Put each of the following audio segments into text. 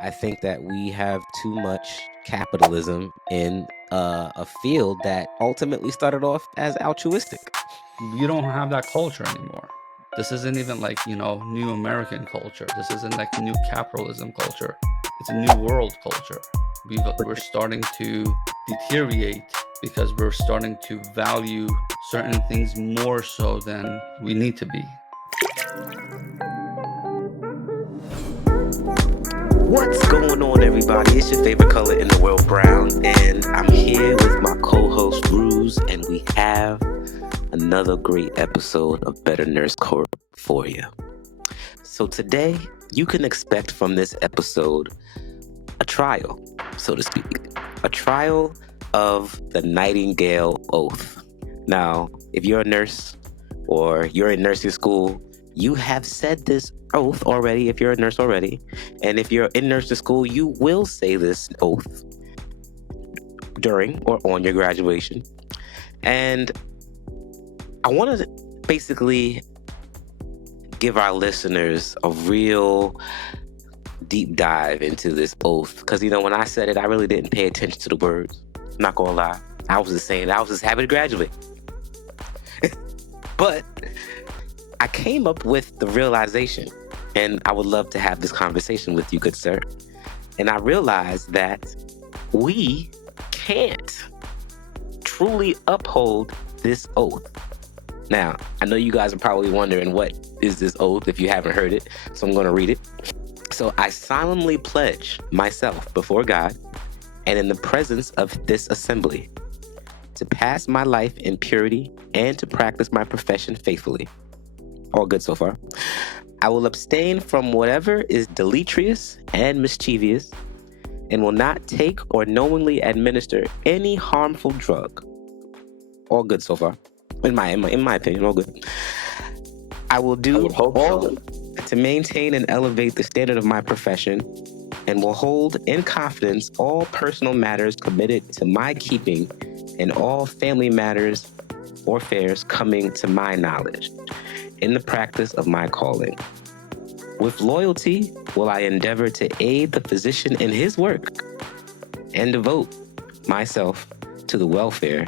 I think that we have too much capitalism in a field that ultimately started off as altruistic. You don't have that culture anymore. This isn't even like, new American culture. This isn't like new capitalism culture. It's a new world culture. We're starting to deteriorate because we're starting to value certain things more so than we need to be. What's going on, everybody? It's your favorite color in the world, Brown, and I'm here with my co-host, Rooz, and we have another great episode of Better Nurse Corp for you. So today, you can expect from this episode a trial, so to speak. A trial of the Nightingale Oath. Now, if you're a nurse or you're in nursing school, you have said this oath already if you're a nurse already. And if you're in nursing school, you will say this oath during or on your graduation. And I want to basically give our listeners a real deep dive into this oath. Because, when I said it, I really didn't pay attention to the words. I'm not going to lie. I was just saying, I was just happy to graduate. But I came up with the realization, and I would love to have this conversation with you, good sir. And I realized that we can't truly uphold this oath. Now, I know you guys are probably wondering, what is this oath if you haven't heard it? So I'm going to read it. So I solemnly pledge myself before God and in the presence of this assembly to pass my life in purity and to practice my profession faithfully. All good so far. I will abstain from whatever is deleterious and mischievous and will not take or knowingly administer any harmful drug. All good so far. In my opinion, all good. I will do all to maintain and elevate the standard of my profession and will hold in confidence all personal matters committed to my keeping and all family matters or affairs coming to my knowledge in the practice of my calling. With loyalty will I endeavor to aid the physician in his work and devote myself to the welfare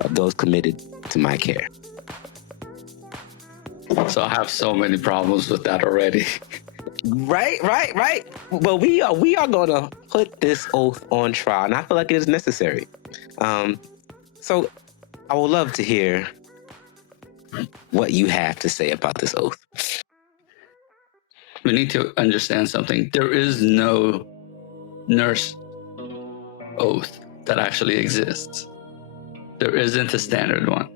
of those committed to my care. So I have so many problems with that already. Right. Well, we are going to put this oath on trial, and I feel like it is necessary. So I would love to hear what you have to say about this oath. We need to understand something. There is no nurse oath that actually exists. There isn't a standard one.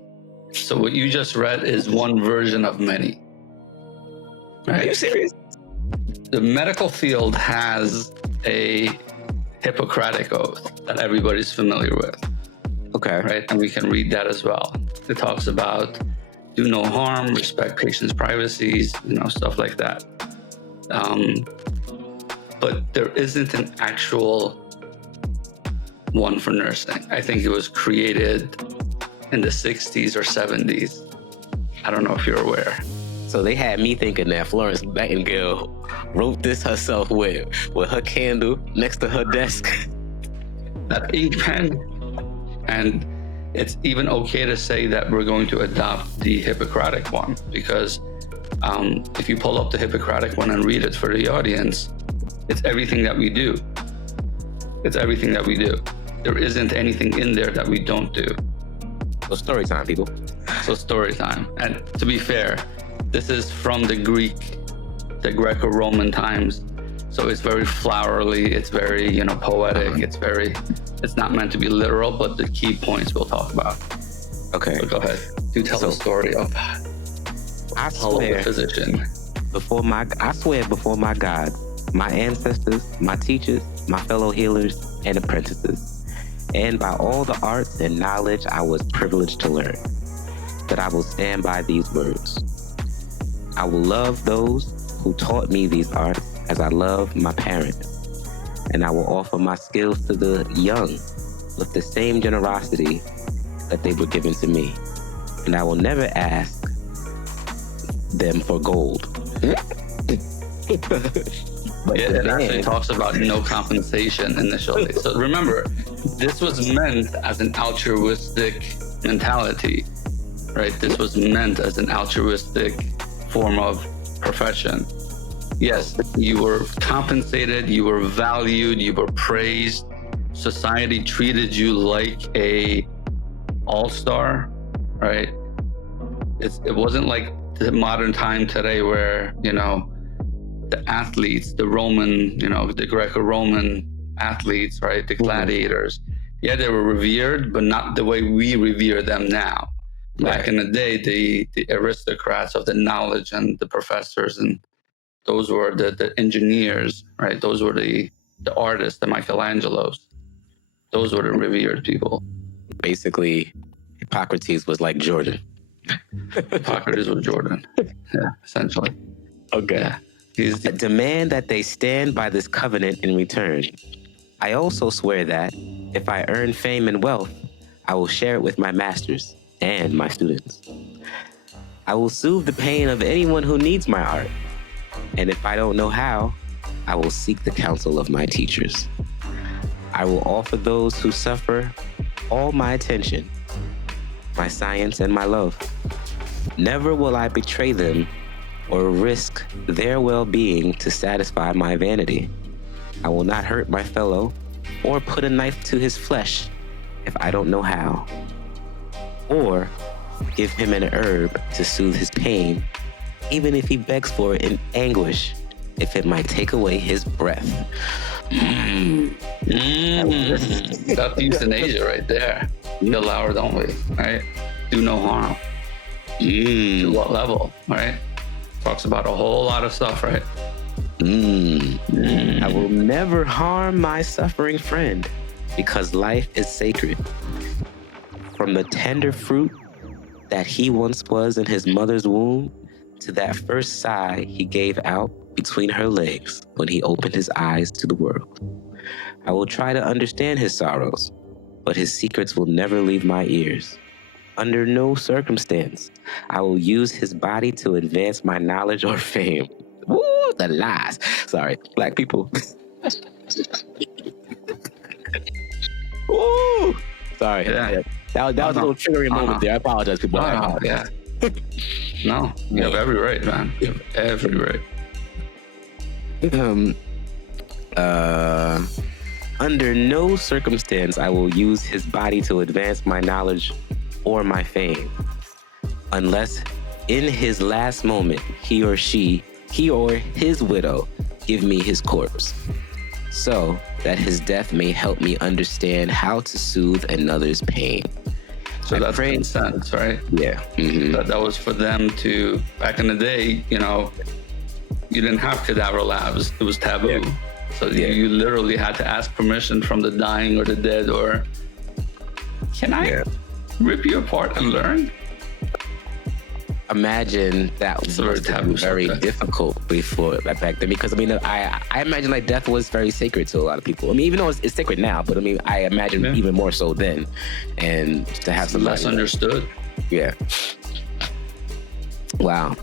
So what you just read is one version of many. Right? Are you serious? The medical field has a Hippocratic Oath that everybody's familiar with. Okay. Right? And we can read that as well. It talks about do no harm, respect patients' privacies, stuff like that. But there isn't an actual one for nursing. I think it was created in the 60s or 70s. I don't know if you're aware. So they had me thinking that Florence Nightingale wrote this herself with her candle next to her desk. That ink pen. And it's even okay to say that we're going to adopt the Hippocratic one, because if you pull up the Hippocratic one and read it for the audience, it's everything that we do. It's everything that we do. There isn't anything in there that we don't do. So story time, people. So story time. And to be fair, this is from the Greco-Roman times. So it's very flowery, it's very, poetic, it's not meant to be literal, but the key points we'll talk about. Okay. So go ahead. Do tell the story of I Paul the physician. I swear before my God, my ancestors, my teachers, my fellow healers and apprentices, and by all the arts and knowledge I was privileged to learn, that I will stand by these words. I will love those who taught me these arts as I love my parents, and I will offer my skills to the young with the same generosity that they were given to me, and I will never ask them for gold. But it actually talks about no compensation initially. So remember, this was meant as an altruistic mentality, right? This was meant as an altruistic form of profession. Yes, you were compensated, you were valued, you were praised. Society treated you like a all-star, right? It wasn't like the modern time today where, you know, the athletes, the Roman, you know, the Greco-Roman athletes, right? The gladiators. Yeah, they were revered, but not the way we revere them now. Back in the day, the aristocrats of the knowledge and the professors, and those were the engineers, right? Those were the artists, the Michelangelos. Those were the revered people. Basically, Hippocrates was like Jordan. Hippocrates was Jordan. Yeah, essentially. Okay. Yeah. I demand that they stand by this covenant in return. I also swear that if I earn fame and wealth, I will share it with my masters and my students. I will soothe the pain of anyone who needs my art. And if I don't know how, I will seek the counsel of my teachers. I will offer those who suffer all my attention, my science and my love. Never will I betray them or risk their well-being to satisfy my vanity. I will not hurt my fellow or put a knife to his flesh if I don't know how, or give him an herb to soothe his pain, even if he begs for it in anguish, if it might take away his breath. That's euthanasia right there. We allow it, don't we? Right? Do no harm. To what level? Right? Talks about a whole lot of stuff, right? I will never harm my suffering friend because life is sacred. From the tender fruit that he once was in his mother's womb to that first sigh he gave out between her legs when he opened his eyes to the world. I will try to understand his sorrows, but his secrets will never leave my ears. Under no circumstance, I will use his body to advance my knowledge or fame. Woo, the lies. Sorry, black people. Woo! Sorry. Yeah. That was a little triggering moment there. I apologize, people. I apologize. Yeah. No, you have every right, man. You have every right. Under no circumstance I will use his body to advance my knowledge or my fame, unless in his last moment he or his widow give me his corpse, so that his death may help me understand how to soothe another's pain. So that's consent, right? Yeah. That was for them to, back in the day, you know, you didn't have cadaver labs. It was taboo. Yeah. So you literally had to ask permission from the dying or the dead, or can I rip you apart and learn? Imagine that was very difficult before back then, because I mean, I imagine like death was very sacred to a lot of people. I mean, even though it's sacred now, but I mean, I imagine even more so then, and to have some less understood. Yeah. Wow.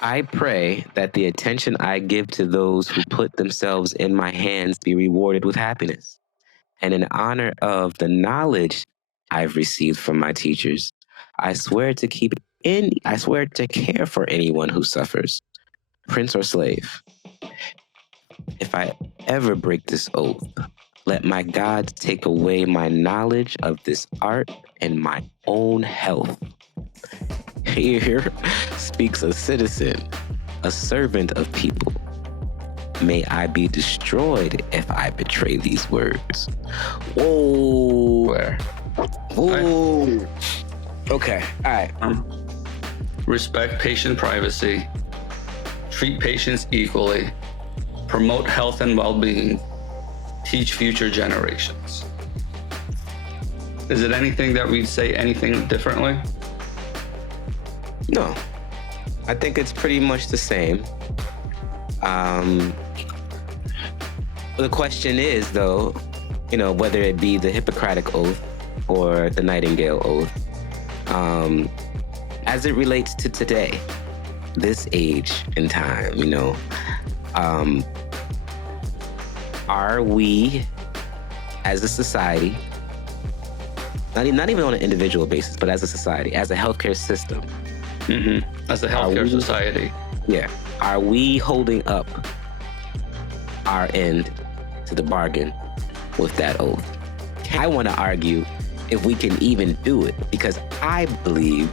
I pray that the attention I give to those who put themselves in my hands be rewarded with happiness, and in honor of the knowledge I've received from my teachers, I swear to care for anyone who suffers, prince or slave. If I ever break this oath, let my God take away my knowledge of this art and my own health. Here speaks a citizen, a servant of people. May I be destroyed if I betray these words. Whoa. Where? Whoa. Right. Okay, all right. Respect patient privacy. Treat patients equally. Promote health and well-being. Teach future generations. Is it anything that we'd say anything differently? No. I think it's pretty much the same. The question is, though, you know, whether it be the Hippocratic Oath or the Nightingale Oath, as it relates to today, this age and time, you know, Are we, as a society, not even on an individual basis, but as a society, as a healthcare system, as a healthcare society, are we holding up our end to the bargain with that oath? I want to argue if we can even do it, because I believe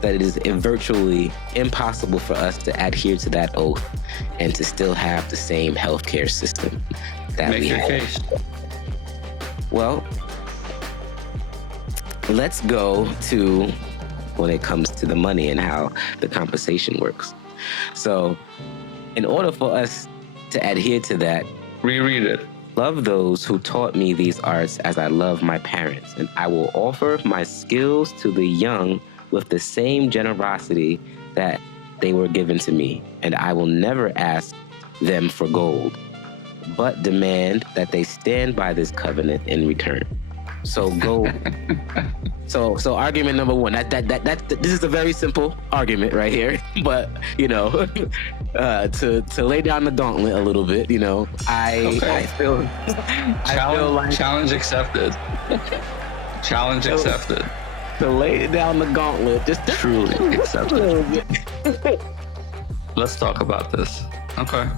that it is virtually impossible for us to adhere to that oath and to still have the same healthcare system that Make we your have. case. Well, let's go to when it comes to the money and how the compensation works. So, in order for us to adhere to that, Reread it. love those who taught me these arts as I love my parents, and I will offer my skills to the young with the same generosity that they were given to me, and I will never ask them for gold, but demand that they stand by this covenant in return. So gold. So argument number one. This is a very simple argument right here, but to lay down the gauntlet a little bit, I feel like challenge accepted. Challenge accepted. To lay down the gauntlet, just Truly a accepted. little bit. Let's talk about this. Okay.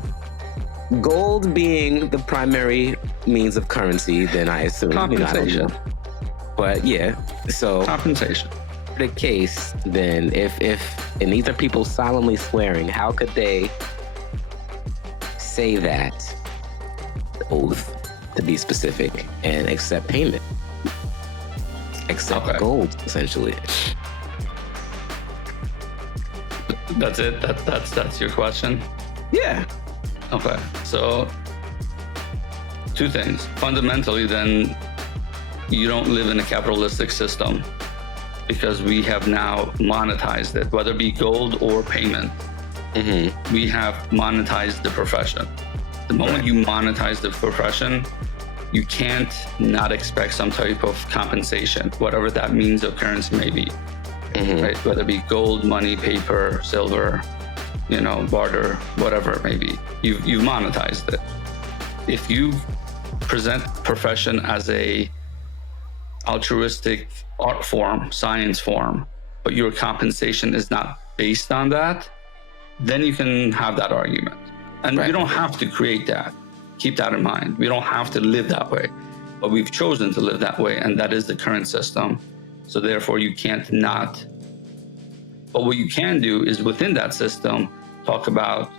Gold being the primary means of currency, then I assume. Compensation. I don't know. But yeah, so Compensation. the case, then if and these are people solemnly swearing, how could they say that oath, to be specific, and accept payment? Accept gold, essentially. That's it? That's your question? Yeah. Okay. So, two things. Fundamentally, then, you don't live in a capitalistic system because we have now monetized it, whether it be gold or payment. We have monetized the profession. The moment you monetize the profession, you can't not expect some type of compensation, whatever that means of currency may be. Right? Whether it be gold, money, paper, silver, barter, whatever it may be. You've monetized it. If you present profession as a altruistic art form, science form, but your compensation is not based on that, then you can have that argument. And you don't have to create that. Keep that in mind. We don't have to live that way, but we've chosen to live that way, and that is the current system. So therefore, you can't not. But what you can do is within that system, talk about,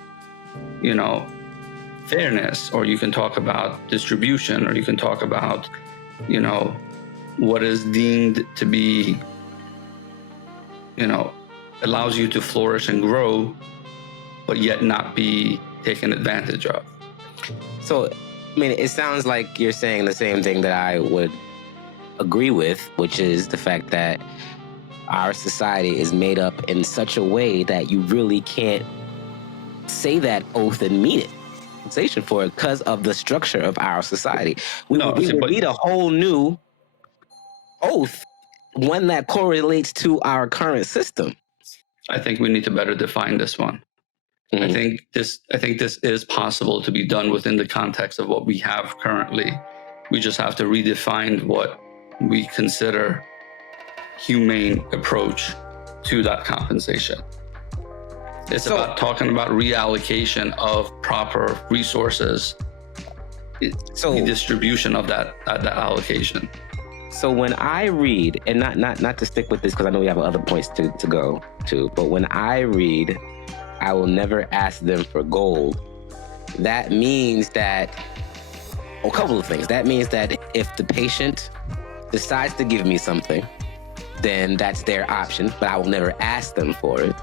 fairness, or you can talk about distribution, or you can talk about, what is deemed to be, allows you to flourish and grow, but yet not be taken advantage of. So, it sounds like you're saying the same thing that I would agree with, which is the fact that our society is made up in such a way that you really can't say that oath and mean it. Compensation for it because of the structure of our society. We need a whole new oath, one that correlates to our current system. I think we need to better define this one. I think this is possible to be done within the context of what we have currently. We just have to redefine what we consider humane approach to that compensation. It's about talking about reallocation of proper resources, the distribution of that allocation. So when I read, and not to stick with this because I know we have other points to go to, but when I read, I will never ask them for gold, that means that a couple of things. That means that if the patient decides to give me something, then that's their option, but I will never ask them for it.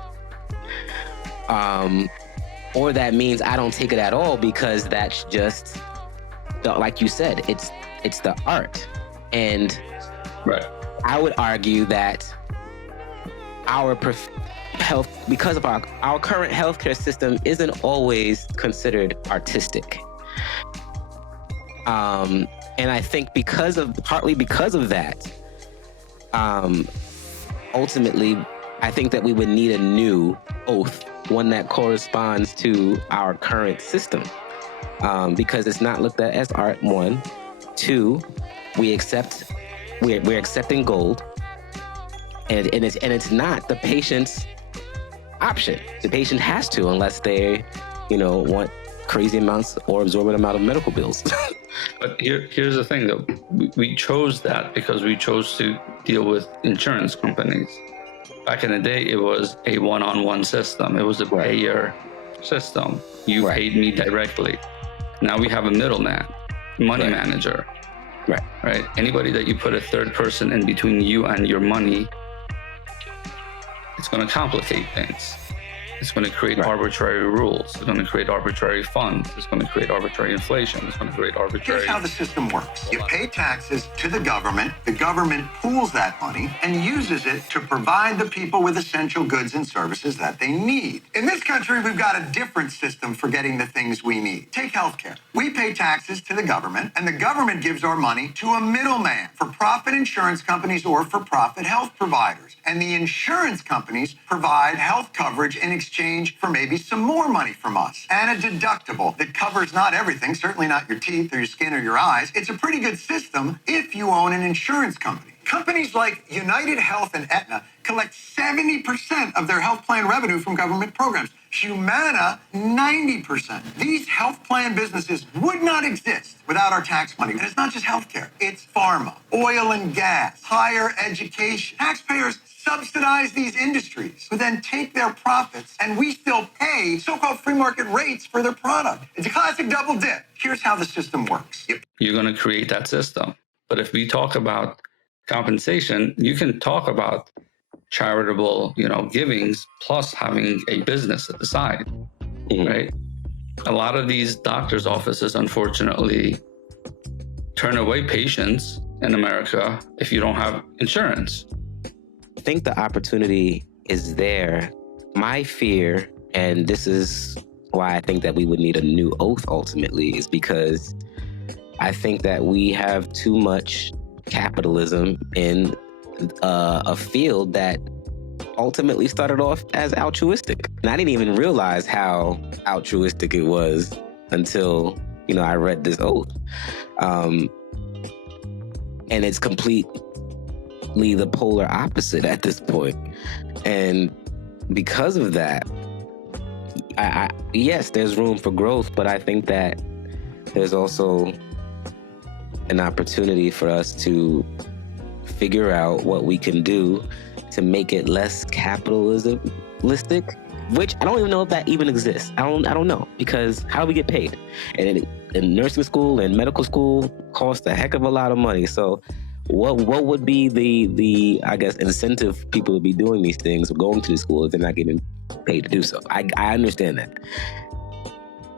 Or that means I don't take it at all because that's just, like you said, it's the art. And I would argue that our health, because of our current healthcare system, isn't always considered artistic. And I think partly because of that, ultimately, I think that we would need a new oath one that corresponds to our current system, because it's not looked at as art. One, two, we're accepting gold, and it's not the patient's option. The patient has to, unless they, want crazy amounts or absorbent amount of medical bills. But here's the thing, though. We chose that because we chose to deal with insurance companies. Back in the day, it was a one-on-one system. It was a payer system. You paid me directly. Now we have a middleman, money manager. Right. Anybody that you put a third person in between you and your money, it's going to complicate things. It's going to create arbitrary rules. It's going to create arbitrary funds. It's going to create arbitrary inflation. It's going to create arbitrary... Here's how the system works. You pay taxes to the government pools that money and uses it to provide the people with essential goods and services that they need. In this country, we've got a different system for getting the things we need. Take healthcare. We pay taxes to the government, and the government gives our money to a middleman, for-profit insurance companies or for-profit health providers. And the insurance companies provide health coverage in exchange for maybe some more money from us. And a deductible that covers not everything, certainly not your teeth or your skin or your eyes. It's a pretty good system if you own an insurance company. Companies like United Health and Aetna collect 70% of their health plan revenue from government programs. Humana, 90%. These health plan businesses would not exist without our tax money. And it's not just healthcare. It's pharma, oil and gas, higher education. Taxpayers subsidize these industries, who then take their profits, and we still pay so-called free market rates for their product. It's a classic double dip. Here's how the system works. You're going to create that system. But if we talk about compensation, you can talk about charitable, givings plus having a business at the side, right? A lot of these doctors' offices, unfortunately, turn away patients in America if you don't have insurance. I think the opportunity is there. My fear, and this is why I think that we would need a new oath ultimately, is because I think that we have too much capitalism in a field that ultimately started off as altruistic. And I didn't even realize how altruistic it was until, I read this oath. And it's completely the polar opposite at this point. And because of that, yes, there's room for growth, but I think that there's also an opportunity for us to figure out what we can do to make it less capitalistic, which I don't even know if that even exists. I don't know, because how do we get paid? And nursing school and medical school cost a heck of a lot of money. So what would be the I guess incentive people to be doing these things or going to the school if they're not getting paid to do so? I understand that.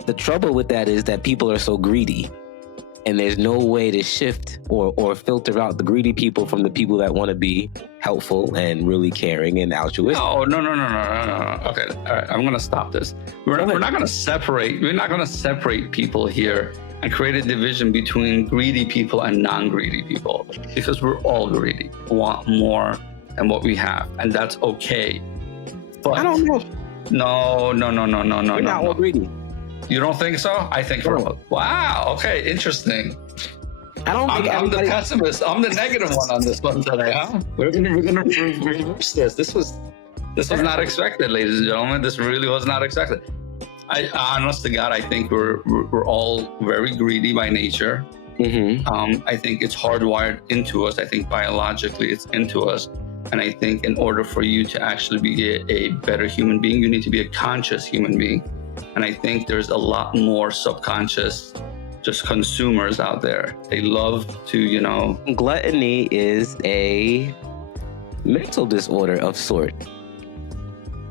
The trouble with that is that people are so greedy, and there's no way to shift or filter out the greedy people from the people that want to be helpful and really caring and altruistic. No. Okay, all right. I'm going to stop this. We're not going to separate people here and create a division between greedy people and non-greedy people, because we're all greedy. We want more than what we have, and that's okay. But I don't know. No. We're not all greedy. You don't think so? I think we're all. Wow. Okay. Interesting. I don't think I'm the pessimist. I'm the negative one on this one today. Huh? We're gonna reverse this. This was not expected, ladies and gentlemen. This really was not expected. I honest to God, I think we're all very greedy by nature. Mm-hmm. I think it's hardwired into us. I think biologically it's into us. And I think in order for you to actually be a better human being, you need to be a conscious human being. And I think there's a lot more subconscious just consumers out there. They love to, Gluttony is a mental disorder of sort.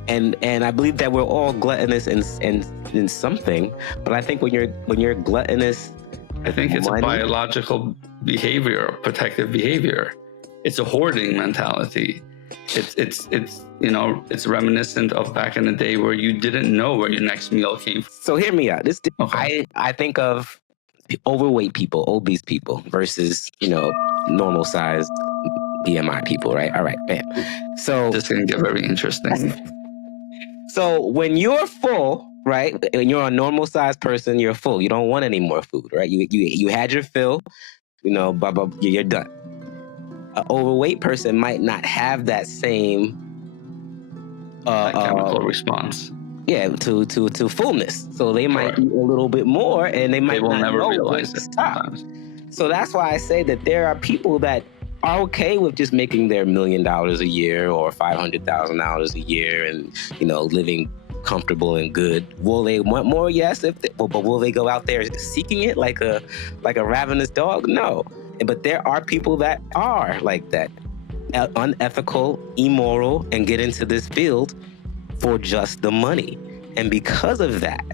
And I believe that we're all gluttonous in something, but I think when you're gluttonous, I think it's a biological behavior, protective behavior. It's a hoarding mentality. It's reminiscent of back in the day where you didn't know where your next meal came from. So hear me out. Okay. I think of overweight people, obese people versus, normal sized BMI people, right? All right, bam. So this is going to get very interesting. So when you're full, right, and you're a normal sized person, you're full. You don't want any more food, right? You had your fill, blah, blah, you're done. An overweight person might not have that same chemical response. Yeah, to fullness. So they might eat a little bit more, and they might will not never know realize when to it stop. sometimes. So that's why I say that there are people that are okay with just making their $1 million a year or $500,000 a year, and living comfortable and good. Will they want more? Yes. But will they go out there seeking it like a ravenous dog? No. But there are people that are like that, unethical, immoral, and get into this field for just the money. And because of that,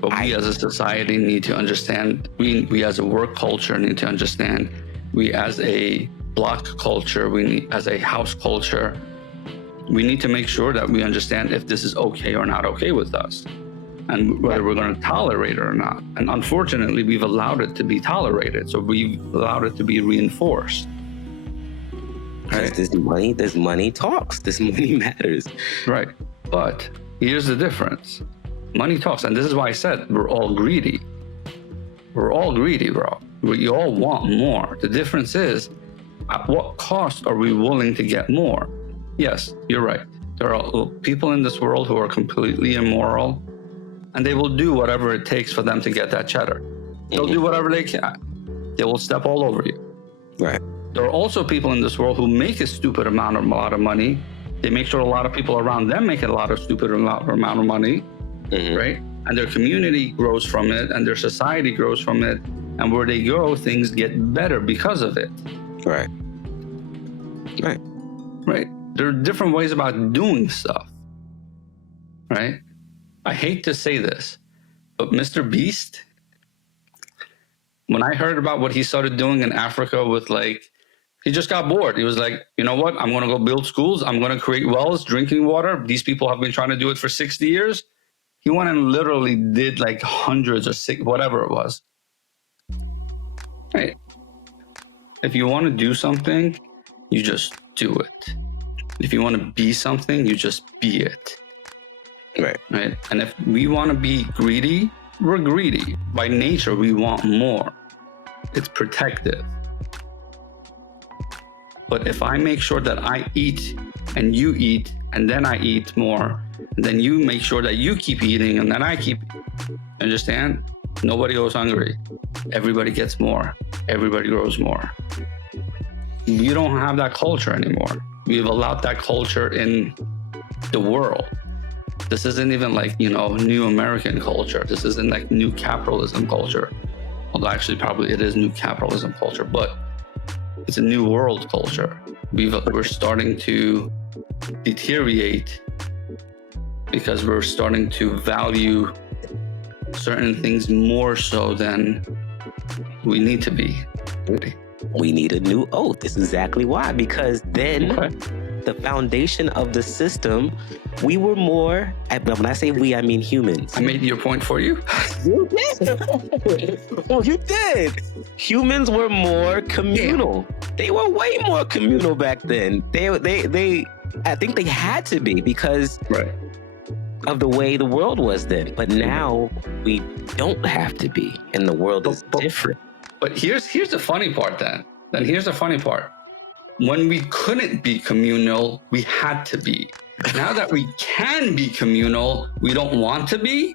but we as a society need to understand, we as a work culture need to understand, we as a block culture, as a house culture, we need to make sure that we understand if this is okay or not okay with us, and whether we're going to tolerate it or not. And unfortunately, we've allowed it to be tolerated. So we've allowed it to be reinforced. Right? This money talks. This money matters. Right. But here's the difference. Money talks. And this is why I said we're all greedy. We're all greedy, bro. We all want more. The difference is, at what cost are we willing to get more? Yes, you're right. There are people in this world who are completely immoral, and they will do whatever it takes for them to get that cheddar. They'll do whatever they can. They will step all over you. Right. There are also people in this world who make a stupid amount of money. They make sure a lot of people around them make a lot of stupid amount of money, right? And their community grows from it, and their society grows from it. And where they go, things get better because of it. Right. Right. Right. There are different ways about doing stuff, right? I hate to say this, but Mr. Beast, when I heard about what he started doing in Africa with he just got bored. He was like, you know what? I'm going to go build schools. I'm going to create wells, drinking water. These people have been trying to do it for 60 years. He went and literally did hundreds or whatever it was. Right. If you want to do something, you just do it. If you want to be something, you just be it. Right. Right. And if we want to be greedy, we're greedy. By nature, we want more. It's protective. But if I make sure that I eat and you eat and then I eat more, then you make sure that you keep eating and then I keep, understand? Nobody goes hungry. Everybody gets more. Everybody grows more. You don't have that culture anymore. We've allowed that culture in the world. This isn't even new American culture. This isn't new capitalism culture. Although actually probably it is new capitalism culture, but it's a new world culture. We're starting to deteriorate because we're starting to value certain things more so than we need to be. We need a new oath. This is exactly why. Because then the foundation of the system, we were more, when I say we, I mean humans. I made your point for you. You did. You did. Humans were more communal. They were way more communal back then. They I think they had to be because of the way the world was then. But now we don't have to be, and the world is different. But here's the funny part then. Then here's the funny part. When we couldn't be communal, we had to be. Now that we can be communal, we don't want to be.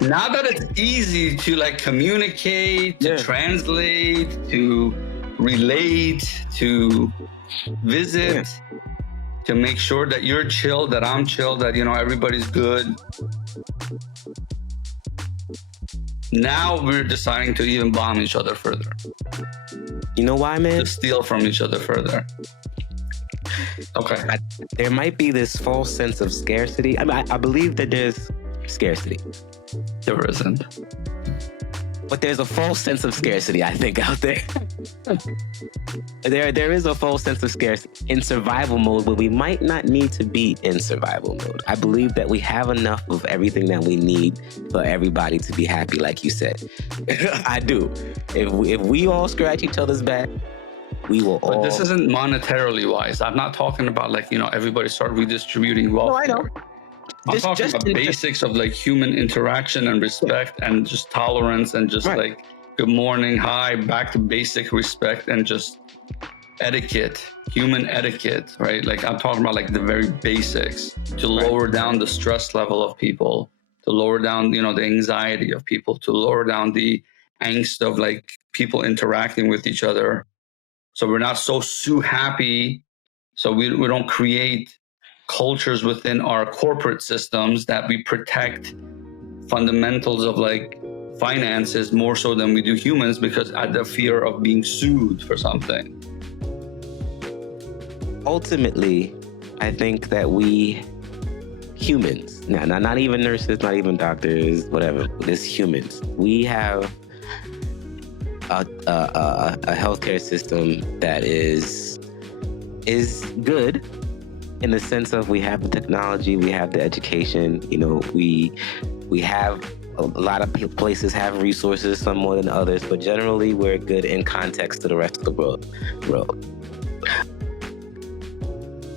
Now that it's easy to communicate, to translate, to relate, to visit, to make sure that you're chill, that I'm chill, that everybody's good. Now we're deciding to even bomb each other further. You know why, man? To steal from each other further. Okay. There might be this false sense of scarcity. I believe that there's scarcity. There isn't. But there's a false sense of scarcity, I think, out there. There is a false sense of scarcity in survival mode, but we might not need to be in survival mode. I believe that we have enough of everything that we need for everybody to be happy, like you said. I do. If we all scratch each other's back we will all. But this isn't monetarily wise. I'm not talking about like, everybody start redistributing wealth. No, I know. here. I'm talking about basics of like human interaction and respect and just tolerance and just like good morning, hi, back to basic respect and just etiquette, human etiquette, right? Like I'm talking about like the very basics to lower down the stress level of people, to lower down, the anxiety of people, to lower down the angst of like people interacting with each other. So we're not so happy. So we don't create cultures within our corporate systems that we protect fundamentals of like finances more so than we do humans, because at the fear of being sued for something. Ultimately, I think that we humans, not even nurses, not even doctors, whatever, just humans, we have a healthcare system that is good in the sense of we have the technology, we have the education, we have a lot of places have resources, some more than others, but generally we're good in context to the rest of the world.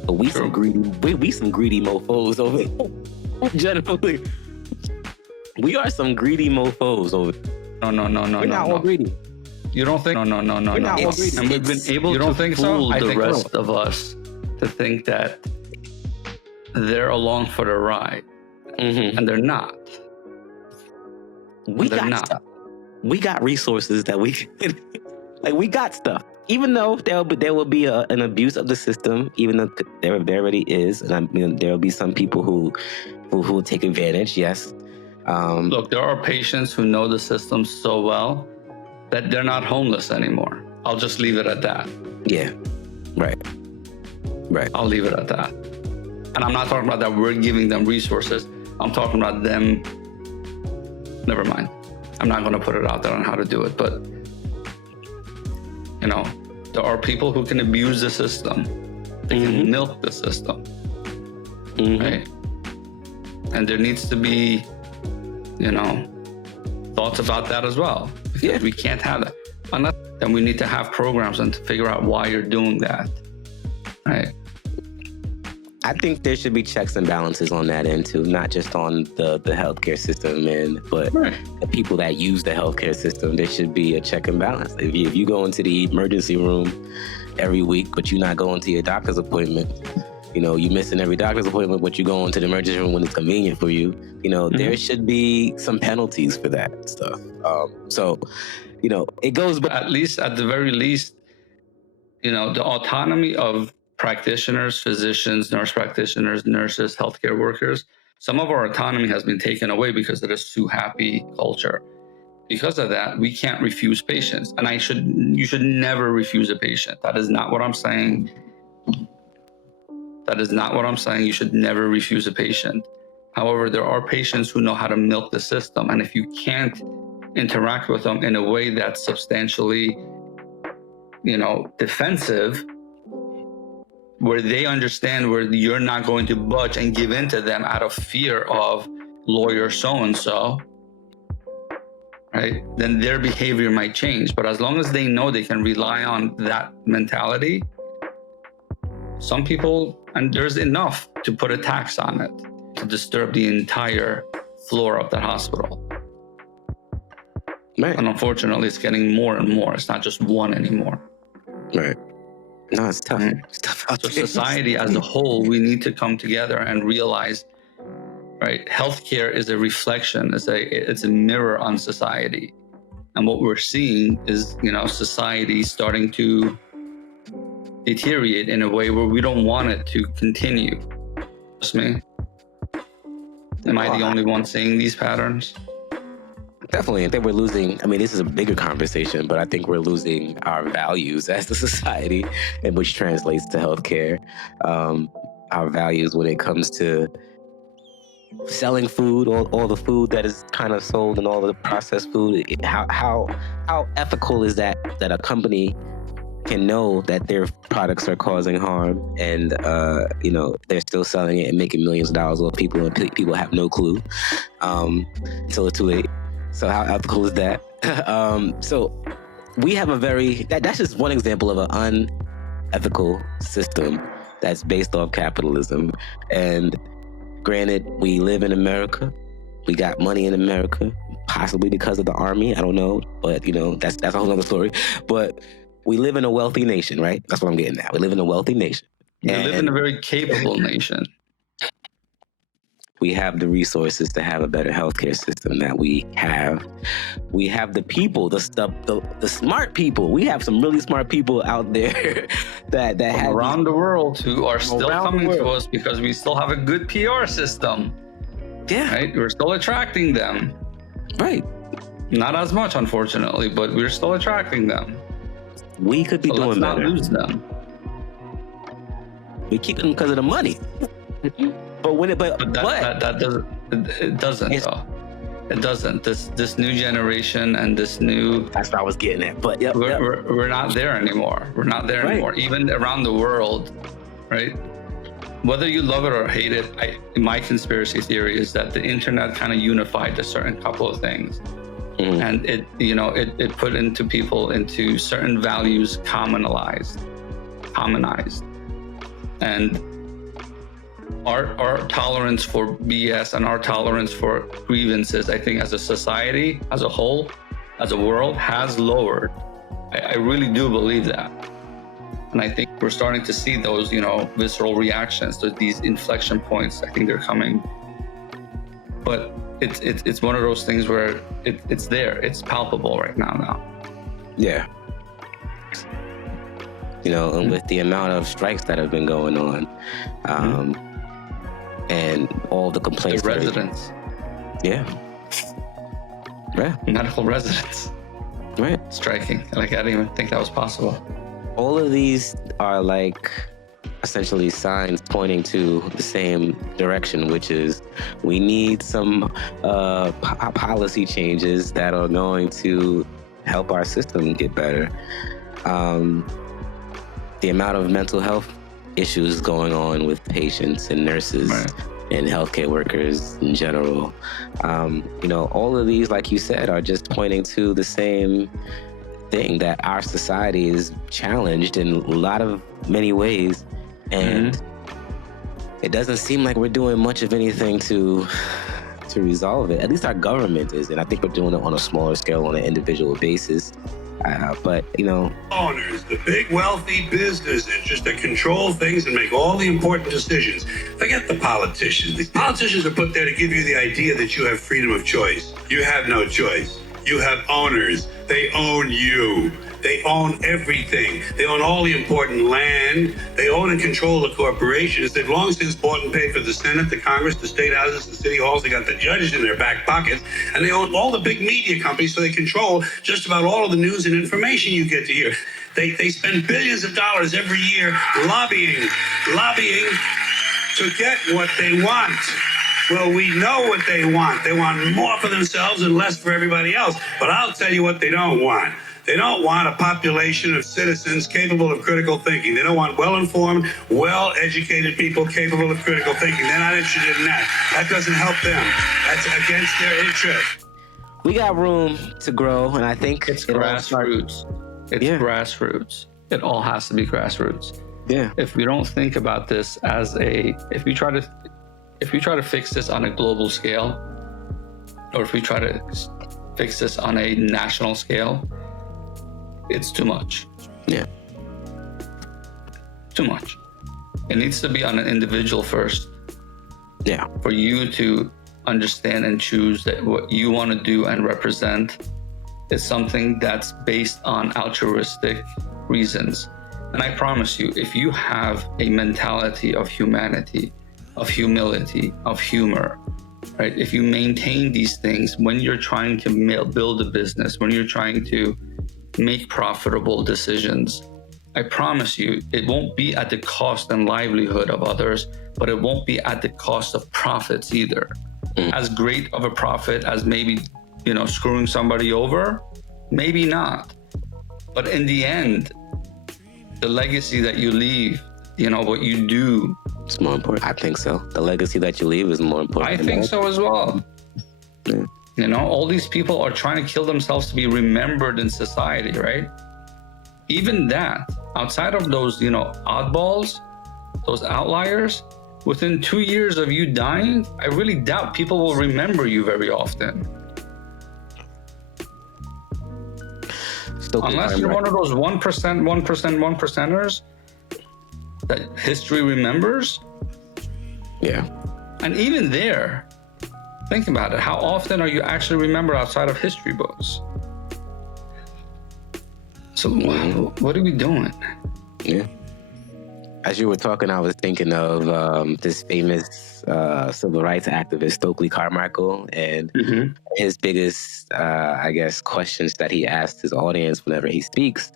But we some greedy mofos over here. Generally, we are some greedy mofos over here. No. We're not all greedy. You don't think? No. We're not all greedy. And we've been able to fool the rest of us to think that they're along for the ride, and they're not. We got stuff. We got resources that we can, like we got stuff. Even though there will be an abuse of the system, even though there already is, and there will be some people who will take advantage. Yes. Look, there are patients who know the system so well that they're not homeless anymore. I'll just leave it at that. Yeah. Right. I'll leave it at that. And I'm not talking about that we're giving them resources. I'm talking about them. Never mind. I'm not going to put it out there on how to do it, but there are people who can abuse the system. They can milk the system. Right? And there needs to be, thoughts about that as well. Because we can't have that. Unless then we need to have programs and to figure out why you're doing that. Right? I think there should be checks and balances on that end too, not just on the healthcare system but the people that use the healthcare system. There should be a check and balance. If you go into the emergency room every week, but you're not going to your doctor's appointment, you're missing every doctor's appointment, but you go into the emergency room when it's convenient for you. There should be some penalties for that stuff. So, it goes. But at the very least, the autonomy of practitioners, physicians, nurse practitioners, nurses, healthcare workers, some of our autonomy has been taken away because of the sue happy culture. Because of that, we can't refuse patients. And you should never refuse a patient. That is not what I'm saying. You should never refuse a patient. However, there are patients who know how to milk the system. And if you can't interact with them in a way that's substantially, defensive, where they understand where you're not going to budge and give in to them out of fear of lawyer so-and-so, right? Then their behavior might change. But as long as they know they can rely on that mentality, some people, and there's enough to put a tax on it to disturb the entire floor of the hospital. Right. And unfortunately, it's getting more and more. It's not just one anymore. Right. No, it's tough. It's tough out So there. society as a whole, we need to come together and realize, right? Healthcare is a reflection. It's a mirror on society. And what we're seeing is, society starting to deteriorate in a way where we don't want it to continue. Just me. Am I the only one seeing these patterns? Definitely. I think we're losing, this is a bigger conversation, but I think we're losing our values as a society, and which translates to healthcare. Our values when it comes to selling food, all the food that is kind of sold and all the processed food. How ethical is that a company can know that their products are causing harm and, they're still selling it and making millions of dollars off people, and people have no clue until it's too late. So how ethical is that? So we have a that's just one example of an unethical system that's based off capitalism. And granted, we live in America. We got money in America, possibly because of the army. I don't know, but you know, that's a whole other story. But we live in a wealthy nation, right? That's what I'm getting at. We live in a wealthy nation. We live in a very capable nation. We have the resources to have a better healthcare system that we have. We have the people, the smart people. We have some really smart people out there that have around the world who are still coming to us because we still have a good PR system. Yeah. Right? We're still attracting them. Right. Not as much, unfortunately, but we're still attracting them. We could be doing better. Let's not lose them. We keep them because of the money. But that doesn't. It doesn't though. It doesn't. This new generation and this new. That's what I was getting at. But we're not there anymore. We're not there anymore. Even around the world, right? Whether you love it or hate it, my conspiracy theory is that the internet kind of unified a certain couple of things, and it put into people into certain values commonized, and. Our tolerance for BS and our tolerance for grievances, I think, as a society, as a whole, as a world, has lowered. I really do believe that. And I think we're starting to see those, visceral reactions to these inflection points. I think they're coming. But it's one of those things where it's there. It's palpable right now. Yeah. And with the amount of strikes that have been going on, and all the complaints. The residents. Yeah. Medical residents. Right. Striking. I didn't even think that was possible. All of these are essentially signs pointing to the same direction, which is we need some policy changes that are going to help our system get better. The amount of mental health issues going on with patients and nurses and healthcare workers in general. All of these, like you said, are just pointing to the same thing, that our society is challenged in many ways. And it doesn't seem like we're doing much of anything to resolve it. At least our government is. And I think we're doing it on a smaller scale on an individual basis. But owners, the big wealthy business interests that control things and make all the important decisions. Forget the politicians. The politicians are put there to give you the idea that you have freedom of choice. You have no choice. You have owners. They own you. They own everything. They own all the important land. They own and control the corporations. They've long since bought and paid for the Senate, the Congress, the state houses, the city halls. They got the judges in their back pockets. And they own all the big media companies, so they control just about all of the news and information you get to hear. They spend billions of dollars every year lobbying to get what they want. Well, we know what they want. They want more for themselves and less for everybody else. But I'll tell you what they don't want. They don't want a population of citizens capable of critical thinking. They don't want well-informed, well-educated people capable of critical thinking. They're not interested in that. That doesn't help them. That's against their interest. We got room to grow, and I think it's grassroots. Grassroots. It all has to be grassroots. Yeah. If we don't think about this if we try to fix this on a global scale, or if we try to fix this on a national scale, it's too much. Yeah. Too much. It needs to be on an individual first. Yeah. For you to understand and choose that what you want to do and represent is something that's based on altruistic reasons. And I promise you, if you have a mentality of humanity, of humility, of humor, right? If you maintain these things when you're trying to build a business, when you're trying to make profitable decisions, I promise you, it won't be at the cost and livelihood of others, but it won't be at the cost of profits either. As great of a profit as maybe, screwing somebody over, maybe not. But in the end, the legacy that you leave, what you do. It's more important. I think so. The legacy that you leave is more important. I think so as well. Yeah. You know, all these people are trying to kill themselves to be remembered in society, right? Even that, outside of those, you know, oddballs, those outliers, within 2 years of you dying, I really doubt people will remember you very often. Unless you're one of those 1%ers that history remembers. Yeah. And even there, think about it. How often are you actually remembered outside of history books? So what are we doing? Yeah. As you were talking, I was thinking of this famous civil rights activist, Stokely Carmichael, and his biggest, I guess, questions that he asked his audience whenever he speaks,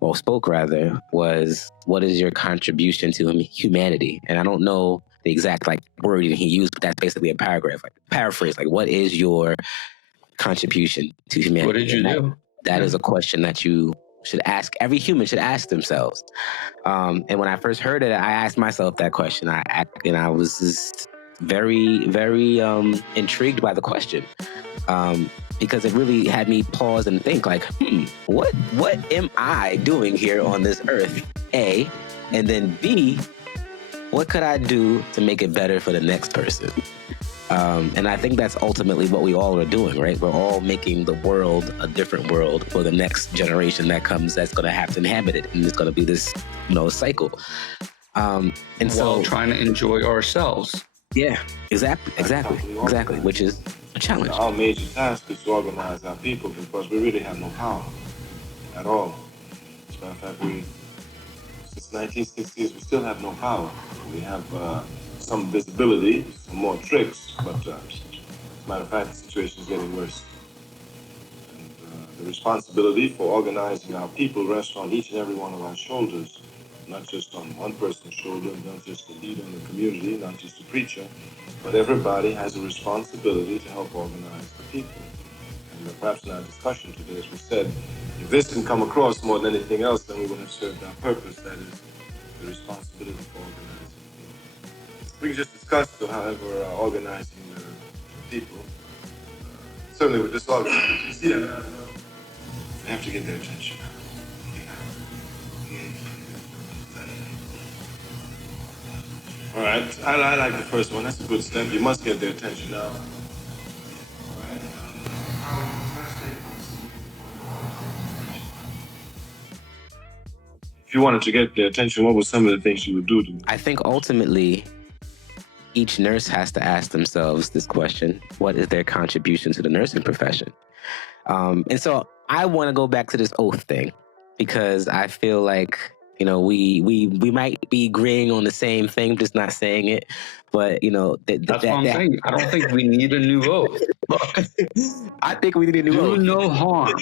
or spoke rather, was, what is your contribution to humanity? And I don't know the exact wording he used, but that's basically a paragraph, paraphrase, what is your contribution to humanity? What did you do? That is a question that you should ask. Every human should ask themselves. And when I first heard it, I asked myself that question. I was just very, very intrigued by the question, because it really had me pause and think, what am I doing here on this earth? A, and then B, what could I do to make it better for the next person? And I think that's ultimately what we all are doing, right? We're all making the world a different world for the next generation that comes, that's going to have to inhabit it. And it's going to be this, cycle. And while trying to enjoy ourselves. Yeah, exactly, which is a challenge. Our major task is to organize our people, because we really have no power at all. As a matter of fact, since 1960s, we still have no power. We have some visibility, some more tricks, but as a matter of fact, the situation is getting worse. And the responsibility for organizing our people rests on each and every one of our shoulders, not just on one person's shoulder, not just the leader in the community, not just the preacher, but everybody has a responsibility to help organize the people. And perhaps in our discussion today, as we said, if this can come across more than anything else, then we will have served our purpose, that is the responsibility for organizing. We can just discuss, however, organizing the people. Certainly with this organization, you see that? We have to get their attention. All right, I like the first one. That's a good step. You must get their attention now. If you wanted to get their attention, what were some of the things you would do to them? I think ultimately, each nurse has to ask themselves this question: what is their contribution to the nursing profession? And so I want to go back to this oath thing, because I feel like, we might be agreeing on the same thing, just not saying it. But, that's what I'm saying. I don't think we need a new oath. I think we need a new oath. Do no harm.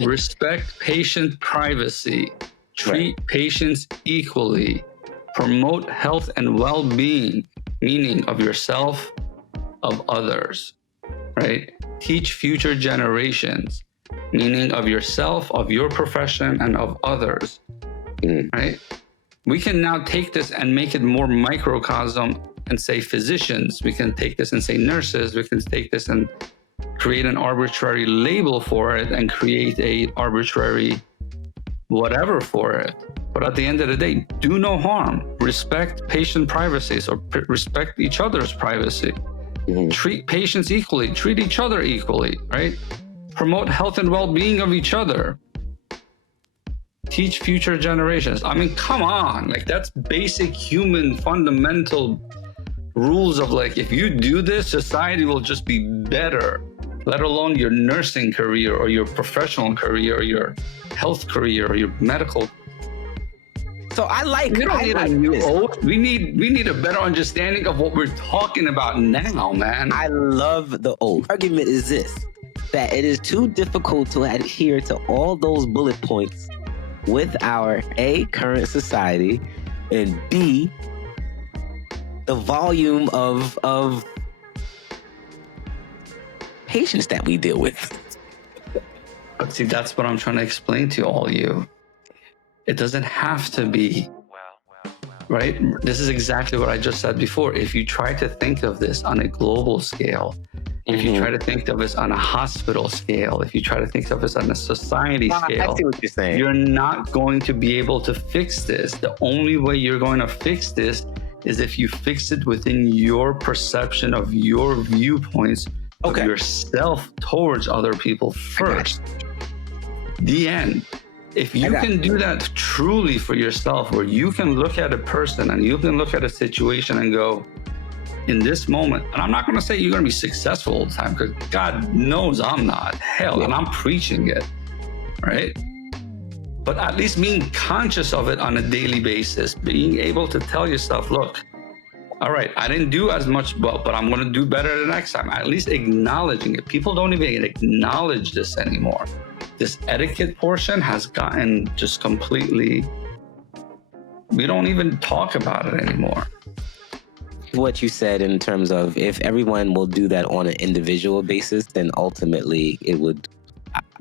Respect patient privacy. Treat patients equally. Promote health and well-being, meaning of yourself, of others, right? Teach future generations, meaning of yourself, of your profession, and of others, right? We can now take this and make it more microcosm and say physicians. We can take this and say nurses. We can take this and create an arbitrary label for it and create a arbitrary whatever for it. But at the end of the day, do no harm. Respect patient privacy, so respect each other's privacy. Treat patients equally, treat each other equally, right? Promote health and well-being of each other. Teach future generations. I mean, come on, that's basic human fundamental rules of if you do this, society will just be better, let alone your nursing career or your professional career or your health career or your medical. So we don't need a new oath. We need a better understanding of what we're talking about now, man. I love the oath. Argument is this, that it is too difficult to adhere to all those bullet points with our A, current society, and B, the volume of patients that we deal with. But see, that's what I'm trying to explain to all you. It doesn't have to be, right? This is exactly what I just said before. If you try to think of this on a global scale, if you try to think of this on a hospital scale, if you try to think of this on a society scale, I see what you're saying. you're not going to be able to fix this. The only way you're going to fix this is if you fix it within your perception of your viewpoints of yourself towards other people first. The end. If you can do that truly for yourself, where you can look at a person and you can look at a situation and go, in this moment, and I'm not going to say you're going to be successful all the time, because God knows I'm not. Hell, and I'm preaching it, right? But at least being conscious of it on a daily basis, being able to tell yourself, look, all right, I didn't do as much, but I'm going to do better the next time. At least acknowledging it. People don't even acknowledge this anymore. This etiquette portion has gotten just completely, we don't even talk about it anymore. What you said in terms of if everyone will do that on an individual basis, then ultimately it would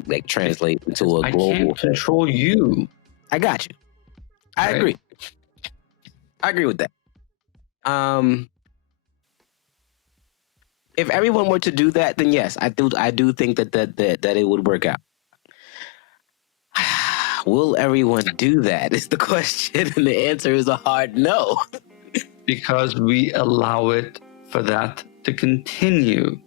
like translate into a global. I can't control you. I got you. I agree. I agree with that. If everyone were to do that, then yes, I do think that it would work out. Will everyone do that is the question, and the answer is a hard no. Because we allow it for that to continue.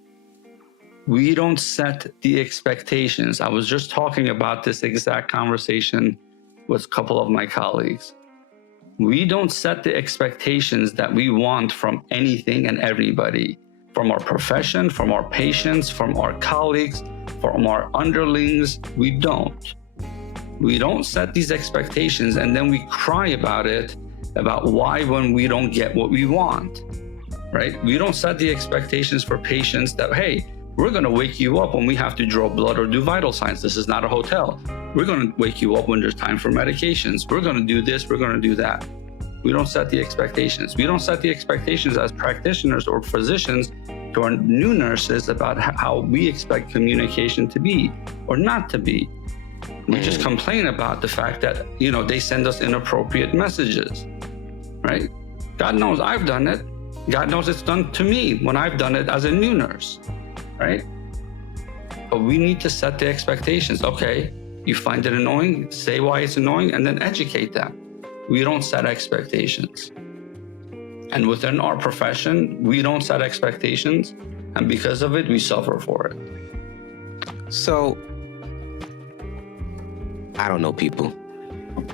We don't set the expectations. I was just talking about this exact conversation with a couple of my colleagues. We don't set the expectations that we want from anything and everybody, from our profession, from our patients, from our colleagues, from our underlings. We don't set these expectations, and then we cry about it, about why when we don't get what we want, right? We don't set the expectations for patients that, hey, we're going to wake you up when we have to draw blood or do vital signs. This is not a hotel. We're going to wake you up when there's time for medications. We're going to do this. We're going to do that. We don't set the expectations. We don't set the expectations as practitioners or physicians to our new nurses about how we expect communication to be or not to be. We just complain about the fact that, they send us inappropriate messages, right? God knows I've done it. God knows it's done to me when I've done it as a new nurse, right? But we need to set the expectations. Okay, you find it annoying, say why it's annoying, and then educate them. We don't set expectations. And within our profession, we don't set expectations, and because of it, we suffer for it. So, I don't know, people.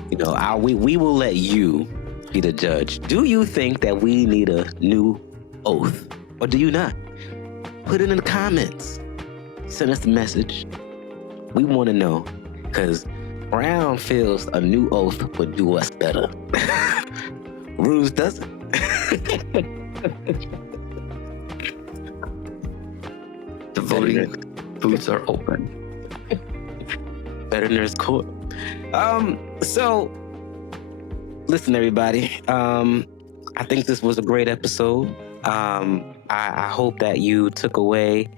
We will let you be the judge. Do you think that we need a new oath, or do you not? Put it in the comments. Send us a message. We want to know, because Brown feels a new oath would do us better. Rooz doesn't. The voting booths are open. Better Nurse Corp. So, listen, everybody. I think this was a great episode. I hope that you took away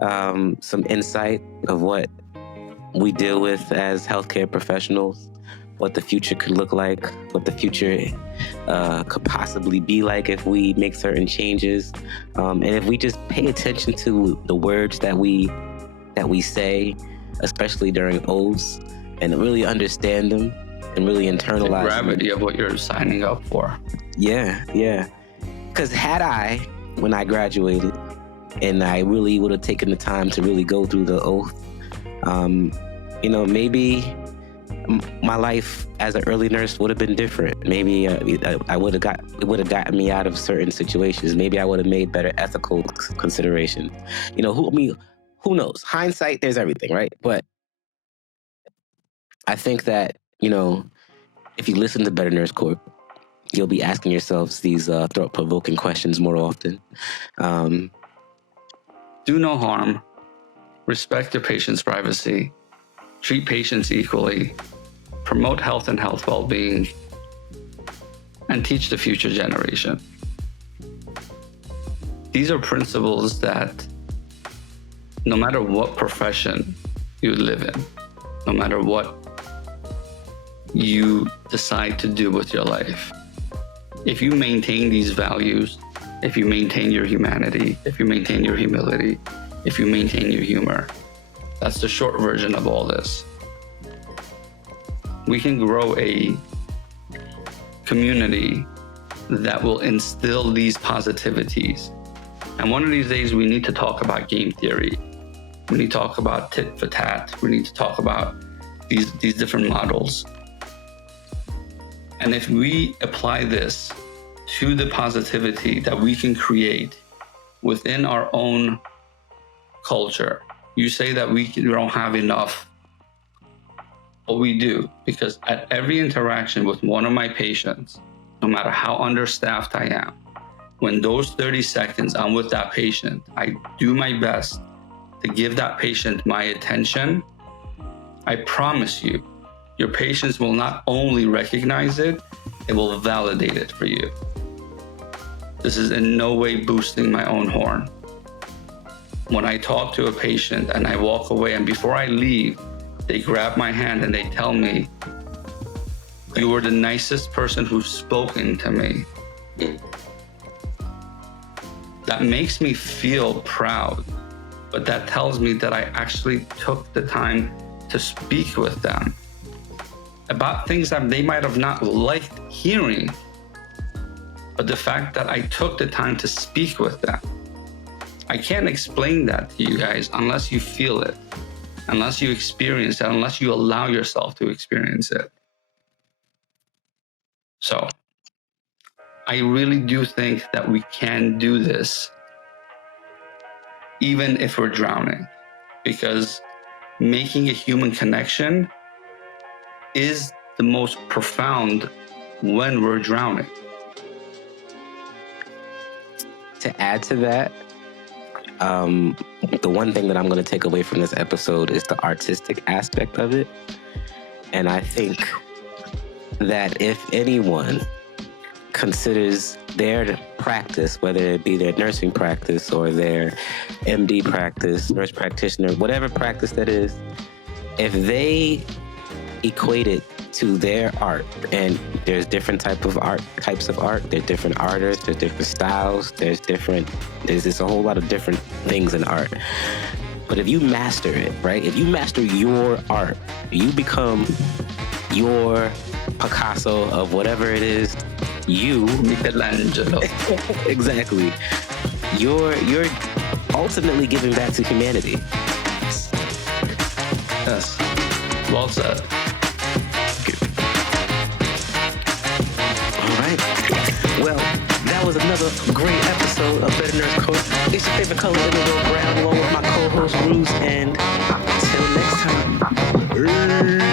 some insight of what we deal with as healthcare professionals, what the future could look like, what the future could possibly be like if we make certain changes, and if we just pay attention to the words that we say, especially during oaths, and really understand them and really internalize the gravity of what you're signing up for. Yeah. Because had I, when I graduated, and I really would have taken the time to really go through the oath, maybe my life as an early nurse would have been different. Maybe it would have gotten me out of certain situations. Maybe I would have made better ethical considerations. Who knows? Hindsight, there's everything, right? But I think that, if you listen to Better Nurse Corp, you'll be asking yourselves these thought-provoking questions more often. Do no harm. Respect your patient's privacy. Treat patients equally. Promote health and health well-being. And teach the future generation. These are principles that no matter what profession you live in, no matter what you decide to do with your life, if you maintain these values, if you maintain your humanity, if you maintain your humility, if you maintain your humor. That's the short version of all this. We can grow a community that will instill these positivities. And one of these days, we need to talk about game theory. We need to talk about tit for tat. We need to talk about these different models. And if we apply this to the positivity that we can create within our own culture, you say that we don't have enough. But we do, because at every interaction with one of my patients, no matter how understaffed I am, when those 30 seconds I'm with that patient, I do my best to give that patient my attention. I promise you, your patients will not only recognize it, it will validate it for you. This is in no way boosting my own horn. When I talk to a patient and I walk away, and before I leave, they grab my hand and they tell me, "You were the nicest person who's spoken to me." That makes me feel proud, but that tells me that I actually took the time to speak with them about things that they might have not liked hearing. But the fact that I took the time to speak with them, I can't explain that to you guys unless you feel it, unless you experience it, unless you allow yourself to experience it. So I really do think that we can do this, even if we're drowning, because making a human connection is the most profound when we're drowning. To add to that, the one thing that I'm going to take away from this episode is the artistic aspect of it. And I think that if anyone considers their practice, whether it be their nursing practice or their MD practice, nurse practitioner, whatever practice that is, if they equate it to their art, and there's different types of art, there's different artists, there's different styles, there's just a whole lot of different things in art. But if you master it, right? If you master your art, you become your Picasso of whatever it is, you Michelangelo. Exactly. You're ultimately giving back to humanity. Yes. Well said. All right. Well, that was another great episode of Better Nurse Corp. It's your favorite color, indigo brown, along with my co-host Rooz, and until next time. Peace.